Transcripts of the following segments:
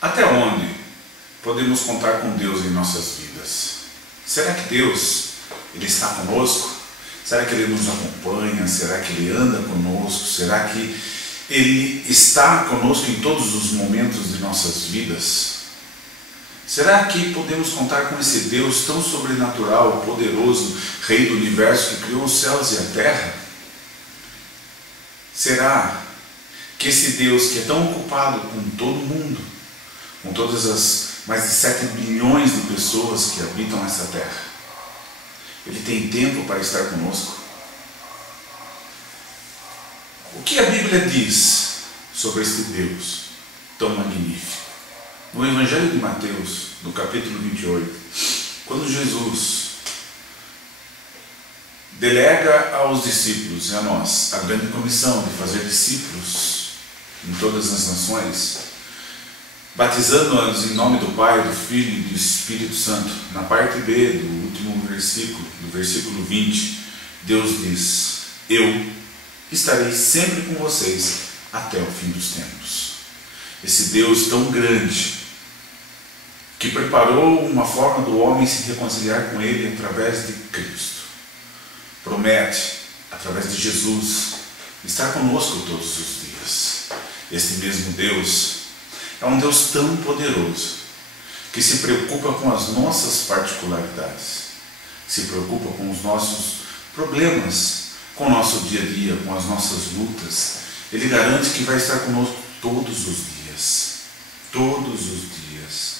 Até onde podemos contar com Deus em nossas vidas? Será que Deus, Ele está conosco? Será que Ele nos acompanha? Será que Ele anda conosco? Será que Ele está conosco em todos os momentos de nossas vidas? Será que podemos contar com esse Deus tão sobrenatural, poderoso, Rei do Universo, que criou os céus e a terra? Será que esse Deus que é tão ocupado com todo mundo, com todas as mais de 7 bilhões de pessoas que habitam essa terra, Ele tem tempo para estar conosco? O que a Bíblia diz sobre este Deus tão magnífico? No Evangelho de Mateus, no capítulo 28, quando Jesus delega aos discípulos e a nós a grande comissão de fazer discípulos em todas as nações, batizando-os em nome do Pai, do Filho e do Espírito Santo, na parte B do último versículo, do versículo 20, Deus diz: eu estarei sempre com vocês até o fim dos tempos. Esse Deus tão grande, que preparou uma forma do homem se reconciliar com Ele através de Cristo, promete, através de Jesus, estar conosco todos os dias. Este mesmo Deus é um Deus tão poderoso, que se preocupa com as nossas particularidades, se preocupa com os nossos problemas, com o nosso dia a dia, com as nossas lutas. Ele garante que vai estar conosco todos os dias. Todos os dias.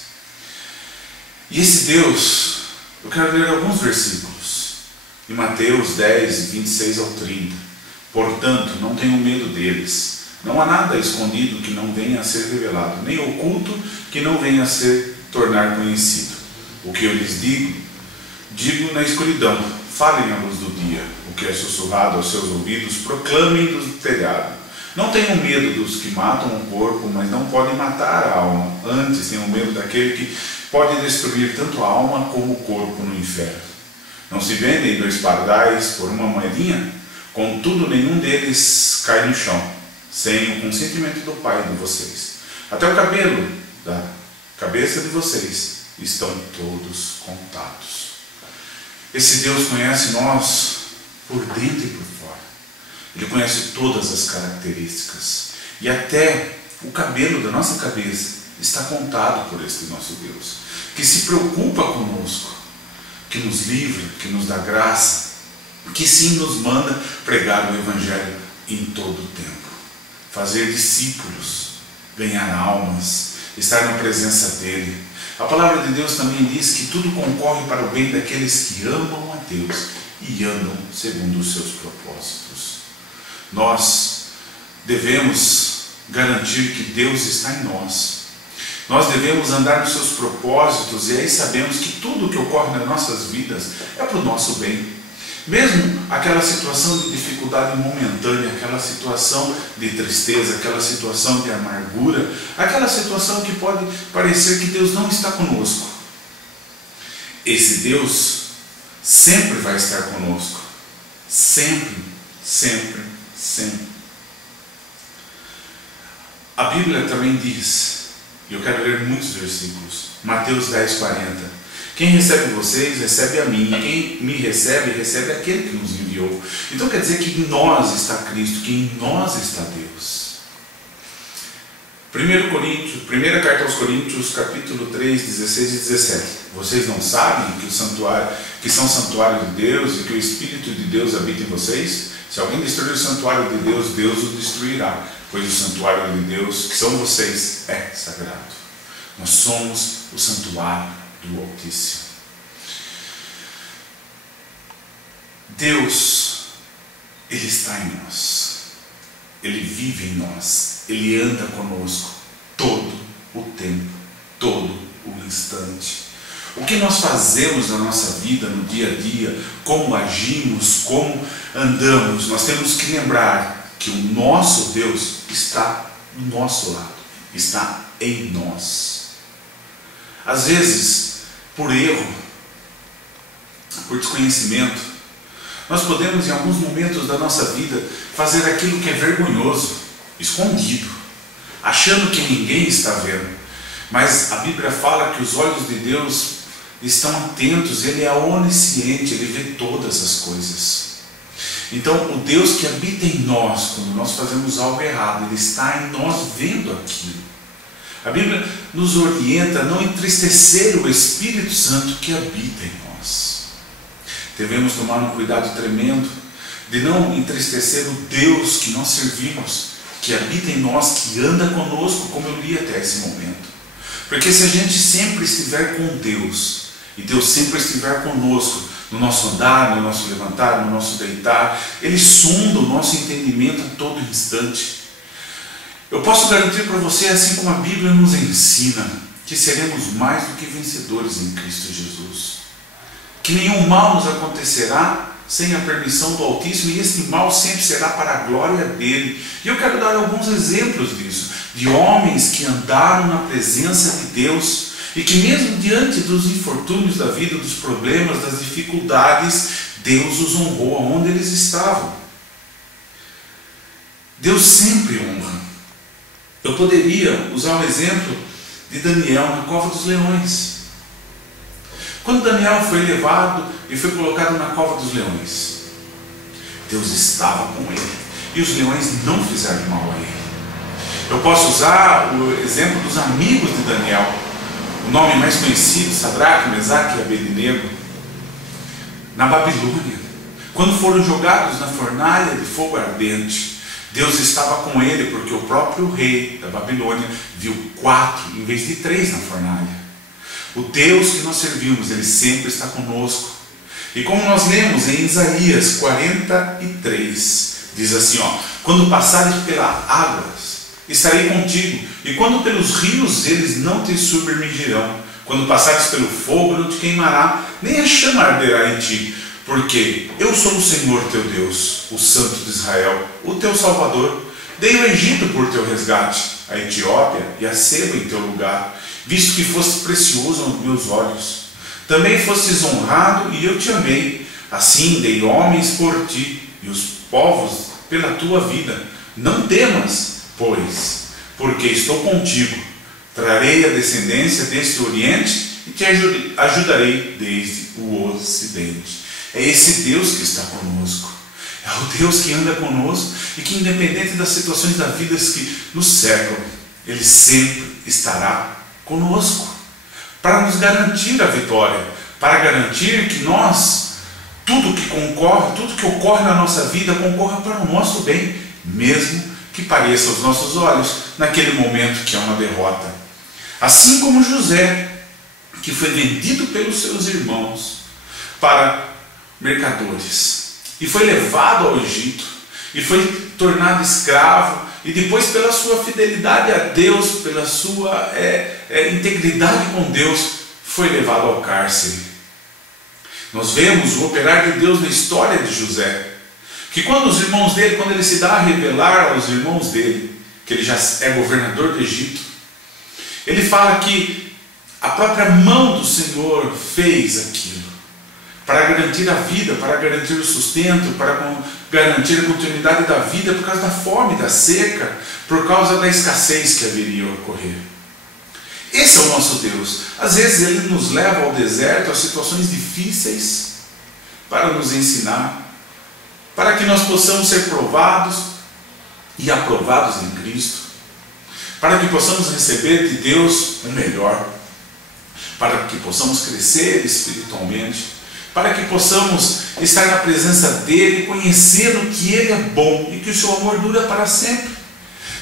E esse Deus, eu quero ler alguns versículos. Em Mateus 10, 26 ao 30. Portanto, não tenham medo deles. Não há nada escondido que não venha a ser revelado, nem oculto que não venha a ser tornar conhecido. O que eu lhes digo na escuridão, falem à luz do dia. O que é sussurrado aos seus ouvidos, proclamem do telhado. Não tenham medo dos que matam o corpo, mas não podem matar a alma. Antes tenham medo daquele que pode destruir tanto a alma como o corpo no inferno. Não se vendem 2 pardais por uma moedinha? Contudo, nenhum deles cai no chão, sem o consentimento do Pai de vocês. Até o cabelo da cabeça de vocês estão todos contados. Esse Deus conhece nós por dentro e por fora. Ele conhece todas as características. E até o cabelo da nossa cabeça está contado por este nosso Deus, que se preocupa conosco, que nos livra, que nos dá graça, que sim nos manda pregar o Evangelho em todo o tempo, fazer discípulos, ganhar almas, estar na presença dEle. A palavra de Deus também diz que tudo concorre para o bem daqueles que amam a Deus e andam segundo os seus propósitos. Nós devemos garantir que Deus está em nós. Nós devemos andar nos seus propósitos, e aí sabemos que tudo o que ocorre nas nossas vidas é para o nosso bem. Mesmo aquela situação de dificuldade momentânea, aquela situação de tristeza, aquela situação de amargura, aquela situação que pode parecer que Deus não está conosco. Esse Deus sempre vai estar conosco. Sempre, sempre, sempre. A Bíblia também diz, e eu quero ler muitos versículos, Mateus 10, 40. Quem recebe vocês, recebe a mim. Quem me recebe, recebe aquele que nos enviou. Então quer dizer que em nós está Cristo, que em nós está Deus. 1 carta aos Coríntios, capítulo 3, 16 e 17. Vocês não sabem que são santuário de Deus e que o Espírito de Deus habita em vocês? Se alguém destruir o santuário de Deus, Deus o destruirá, pois o santuário de Deus, que são vocês, é sagrado. Nós somos o santuário do Altíssimo. Deus, Ele está em nós, Ele vive em nós, Ele anda conosco todo o tempo, todo o instante. O que nós fazemos na nossa vida, no dia a dia, como agimos, como andamos, nós temos que lembrar que o nosso Deus está do nosso lado, está em nós. Às vezes, por erro, por desconhecimento, nós podemos em alguns momentos da nossa vida fazer aquilo que é vergonhoso, escondido, achando que ninguém está vendo. Mas a Bíblia fala que os olhos de Deus estão atentos, Ele é onisciente, Ele vê todas as coisas. Então o Deus que habita em nós, quando nós fazemos algo errado, Ele está em nós vendo aquilo. A Bíblia nos orienta a não entristecer o Espírito Santo que habita em nós. Devemos tomar um cuidado tremendo de não entristecer o Deus que nós servimos, que habita em nós, que anda conosco, como eu li até esse momento. Porque se a gente sempre estiver com Deus, e Deus sempre estiver conosco, no nosso andar, no nosso levantar, no nosso deitar, Ele sonda o nosso entendimento a todo instante. Eu posso garantir para você, assim como a Bíblia nos ensina, que seremos mais do que vencedores em Cristo Jesus. Que nenhum mal nos acontecerá sem a permissão do Altíssimo, e esse mal sempre será para a glória dele. E eu quero dar alguns exemplos disso, de homens que andaram na presença de Deus, e que mesmo diante dos infortúnios da vida, dos problemas, das dificuldades, Deus os honrou aonde eles estavam. Deus sempre honra. Eu poderia usar o exemplo de Daniel na cova dos leões. Quando Daniel foi levado e foi colocado na cova dos leões, Deus estava com ele, e os leões não fizeram mal a ele. Eu posso usar o exemplo dos amigos de Daniel, o nome mais conhecido, Sadraque, Mesaque e Abednego, na Babilônia. Quando foram jogados na fornalha de fogo ardente, Deus estava com ele, porque o próprio rei da Babilônia viu 4 em vez de 3 na fornalha. O Deus que nós servimos, Ele sempre está conosco. E como nós lemos em Isaías 43, diz assim, quando passares pelas águas, estarei contigo, e quando pelos rios, eles não te submergirão. Quando passares pelo fogo, não te queimará, nem a chama arderá em ti, porque eu sou o Senhor teu Deus, o Santo de Israel, o teu Salvador. Dei o Egito por teu resgate, a Etiópia e a Seba em teu lugar, visto que foste precioso aos meus olhos. Também fostes honrado e eu te amei. Assim dei homens por ti e os povos pela tua vida. Não temas, pois, porque estou contigo. Trarei a descendência deste Oriente e te ajudarei desde o Ocidente. É esse Deus que está conosco. É o Deus que anda conosco e que, independente das situações da vida que nos cercam, Ele sempre estará conosco, para nos garantir a vitória, para garantir que nós, tudo que ocorre na nossa vida, concorra para o nosso bem, mesmo que pareça aos nossos olhos, naquele momento que é uma derrota. Assim como José, que foi vendido pelos seus irmãos para mercadores, e foi levado ao Egito, e foi tornado escravo, e depois, pela sua fidelidade a Deus, pela sua integridade com Deus, foi levado ao cárcere. Nós vemos o operar de Deus na história de José, que quando os irmãos dele, quando ele se dá a revelar aos irmãos dele, que ele já é governador do Egito, ele fala que a própria mão do Senhor fez aquilo, para garantir a vida, para garantir o sustento, para garantir a continuidade da vida, por causa da fome, da seca, por causa da escassez que haveria a ocorrer. Esse é o nosso Deus. Às vezes Ele nos leva ao deserto, a situações difíceis, para nos ensinar, para que nós possamos ser provados e aprovados em Cristo, para que possamos receber de Deus o melhor, para que possamos crescer espiritualmente, para que possamos estar na presença dEle, conhecendo que Ele é bom e que o seu amor dura para sempre.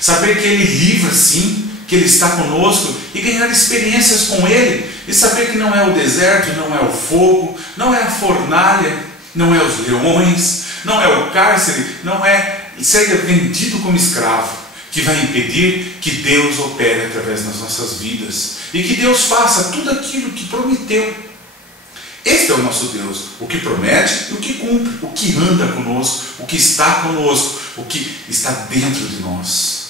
Saber que Ele livra sim, que Ele está conosco, e ganhar experiências com Ele, e saber que não é o deserto, não é o fogo, não é a fornalha, não é os leões, não é o cárcere, não é ser vendido como escravo, que vai impedir que Deus opere através das nossas vidas, e que Deus faça tudo aquilo que prometeu. Este é o nosso Deus, o que promete e o que cumpre, o que anda conosco, o que está conosco, o que está dentro de nós.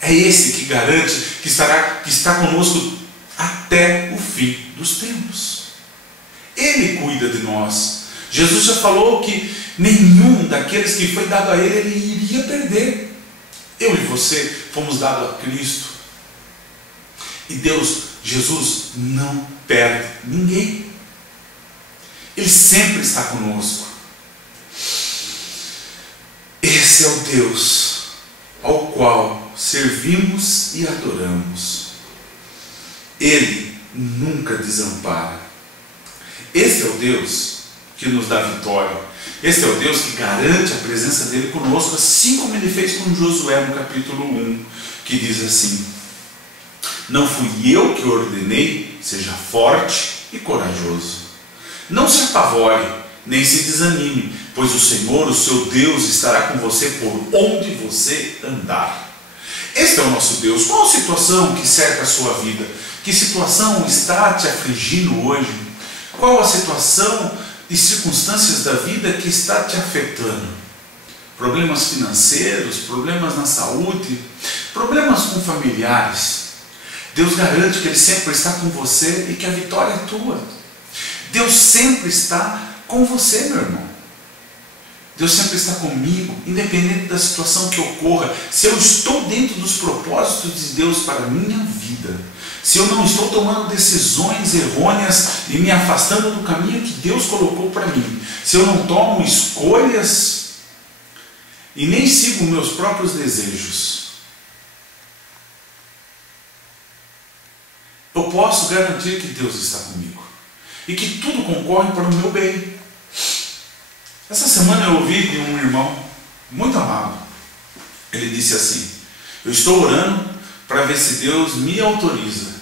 É esse que garante que está conosco até o fim dos tempos. Ele cuida de nós. Jesus já falou que nenhum daqueles que foi dado a ele iria perder. Eu e você fomos dados a Cristo. E Jesus, não perde ninguém. Ele sempre está conosco. Esse é o Deus ao qual servimos e adoramos. Ele nunca desampara. Esse é o Deus que nos dá vitória. Esse é o Deus que garante a presença dele conosco, assim como ele fez com Josué no capítulo 1, que diz assim: não fui eu que ordenei, seja forte e corajoso. Não se apavore, nem se desanime, pois o Senhor, o seu Deus, estará com você por onde você andar. Este é o nosso Deus. Qual a situação que cerca a sua vida? Que situação está te afligindo hoje? Qual a situação e circunstâncias da vida que está te afetando? Problemas financeiros, problemas na saúde, problemas com familiares. Deus garante que Ele sempre está com você e que a vitória é tua. Deus sempre está com você, meu irmão. Deus sempre está comigo, independente da situação que ocorra. Se eu estou dentro dos propósitos de Deus para a minha vida, se eu não estou tomando decisões errôneas e me afastando do caminho que Deus colocou para mim, se eu não tomo escolhas e nem sigo meus próprios desejos, eu posso garantir que Deus está comigo e que tudo concorre para o meu bem. Essa semana eu ouvi de um irmão muito amado. Ele disse assim: eu estou orando para ver se Deus me autoriza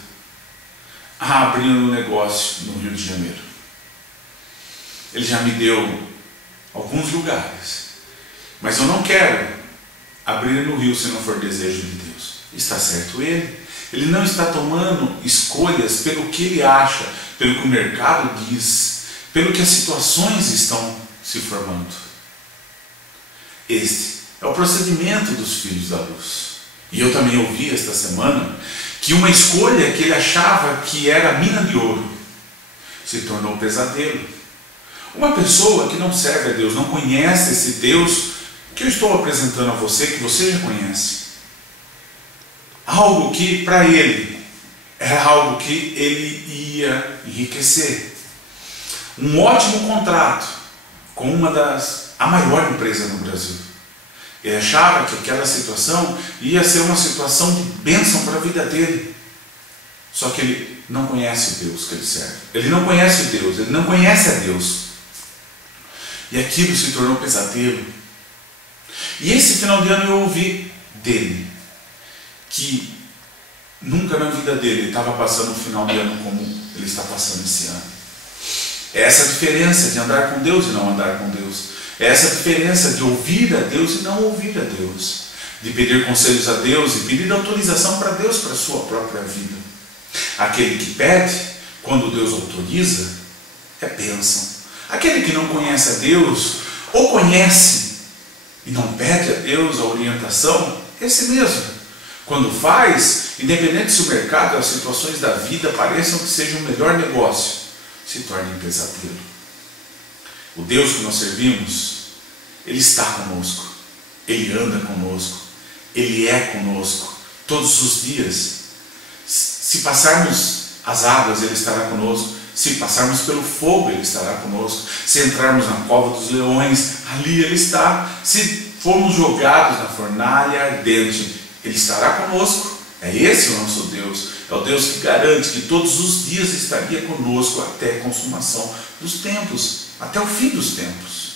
a abrir um negócio no Rio de Janeiro. Ele já me deu alguns lugares, mas eu não quero abrir no Rio se não for desejo de Deus. Está certo ele? Ele não está tomando escolhas pelo que ele acha, pelo que o mercado diz, pelo que as situações estão se formando. Este é o procedimento dos filhos da luz. E eu também ouvi esta semana que uma escolha que ele achava que era mina de ouro se tornou um pesadelo. Uma pessoa que não serve a Deus, não conhece esse Deus que eu estou apresentando a você, que você já conhece. Algo que para ele era algo que ele ia enriquecer. Um ótimo contrato com a maior empresa no Brasil. Ele achava que aquela situação ia ser uma situação de bênção para a vida dele. Só que ele não conhece o Deus que ele serve. Ele não conhece o Deus, ele não conhece a Deus. E aquilo se tornou um pesadelo. E esse final de ano eu ouvi dele que nunca na vida dele ele estava passando um final de ano como ele está passando esse ano. É essa a diferença de andar com Deus e não andar com Deus. É essa a diferença de ouvir a Deus e não ouvir a Deus. De pedir conselhos a Deus e pedir autorização para Deus para a sua própria vida. Aquele que pede, quando Deus autoriza, é bênção. Aquele que não conhece a Deus, ou conhece e não pede a Deus a orientação, esse mesmo. Quando faz, independente se o mercado ou as situações da vida pareçam que seja o melhor negócio, se torna um pesadelo. O Deus que nós servimos, Ele está conosco, Ele anda conosco, Ele é conosco, todos os dias. Se passarmos as águas, Ele estará conosco. Se passarmos pelo fogo, Ele estará conosco. Se entrarmos na cova dos leões, ali Ele está. Se formos jogados na fornalha ardente, Ele estará conosco. É esse o nosso Deus. É o Deus que garante que todos os dias estaria conosco até a consumação dos tempos, até o fim dos tempos.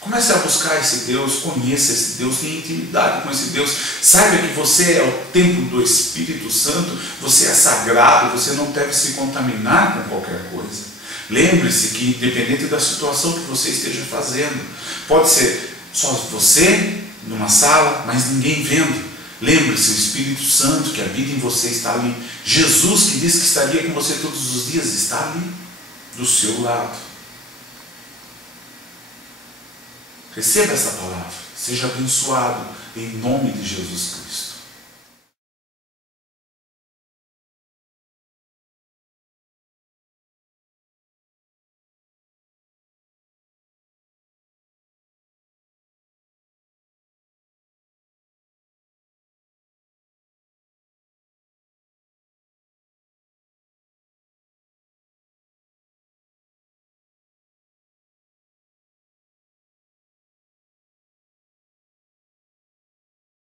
Comece a buscar esse Deus, conheça esse Deus, tenha intimidade com esse Deus. Saiba que você é o templo do Espírito Santo, você é sagrado, você não deve se contaminar com qualquer coisa. Lembre-se que independente da situação que você esteja fazendo, pode ser só você numa sala, mas ninguém vendo. Lembre-se, o Espírito Santo que habita em você está ali. Jesus, que disse que estaria com você todos os dias, está ali, do seu lado. Receba essa palavra. Seja abençoado em nome de Jesus Cristo.